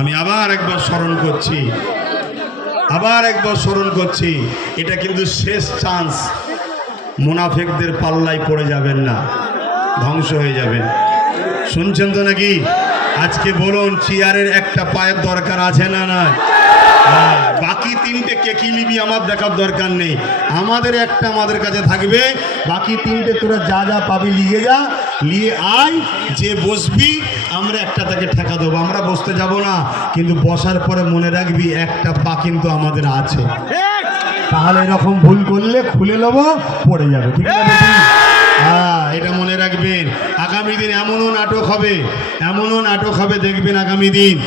আমি আবার একবার স্মরণ করছি, এটা কিন্তু শেষ চান্স। মুনাফিকদের পাল্লায় পড়ে যাবেন না, ধ্বংস হয়ে যাবেন। শুনছেন তো নাকি? আজকে বলুন, চেয়ারের একটা পায়ের দরকার আছে না? নাই। বাকি তিনটে কে কি নিবি আমার দেখার দরকার নেই, আমাদের একটা আমাদের কাছে থাকবে। বাকি তিনটে তোরা যা যা পাবি নিয়ে যা, নিয়ে আয়, যে বসবি আমরা একটা তাকে ঠেকা দেবো। আমরা বসতে যাব না, কিন্তু বসার পরে মনে রাখবি একটা পা কিন্তু আমাদের আছে। তাহলে এরকম ভুল করলে খুলে নেবো, পড়ে যাবে। ঠিক আছে? হ্যাঁ, এটা মনে রাখবেন। আগামী দিন এমনও নাটক হবে দেখবেন। আগামী দিন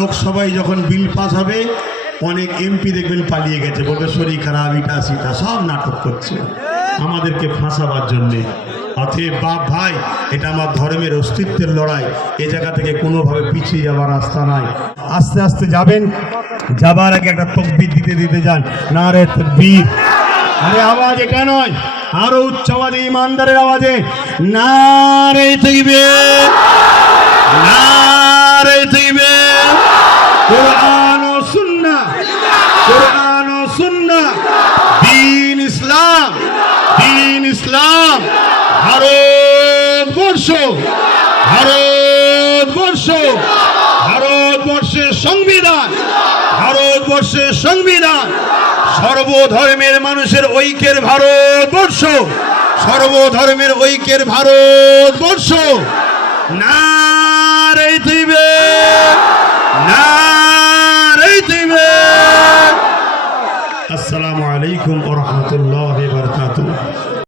লোকসভায় যখন বিল পাস হবে, অনেক এমপি দেখবেন পালিয়ে গেছে, বলবে শরীর খারাপ, ইটা সিটা সব নাটক করছে আমাদেরকে ফাঁসাবার জন্যে। অতএব বাপ ভাই, এটা আমার ধর্মের অস্তিত্বের লড়াই। এ জায়গা থেকে কোনোভাবে পিছিয়ে যাওয়ার রাস্তা নাই। আস্তে আস্তে যাবেন, যাবার আগে একটা তাকবীর দিতে যান। নারে তাকবীর। আরে আওয়াজ এটা নয়, আরো উচ্চ আওয়াজে, ইমানদারের আওয়াজে নারে তাকবীর, নারে তাকবীর। কোরআন ও সুন্নাহ, কোরআন ও সুন্নাহ, দ্বীন ইসলাম, দ্বীন ইসলাম। ভারতবর্ষের সংবিধান, ভারতবর্ষের সংবিধান সর্বধর্মের মানুষের ঐক্যের ভারতবর্ষ, সর্বধর্মের ঐক্যের ভারতবর্ষ। নারে তাকবীর।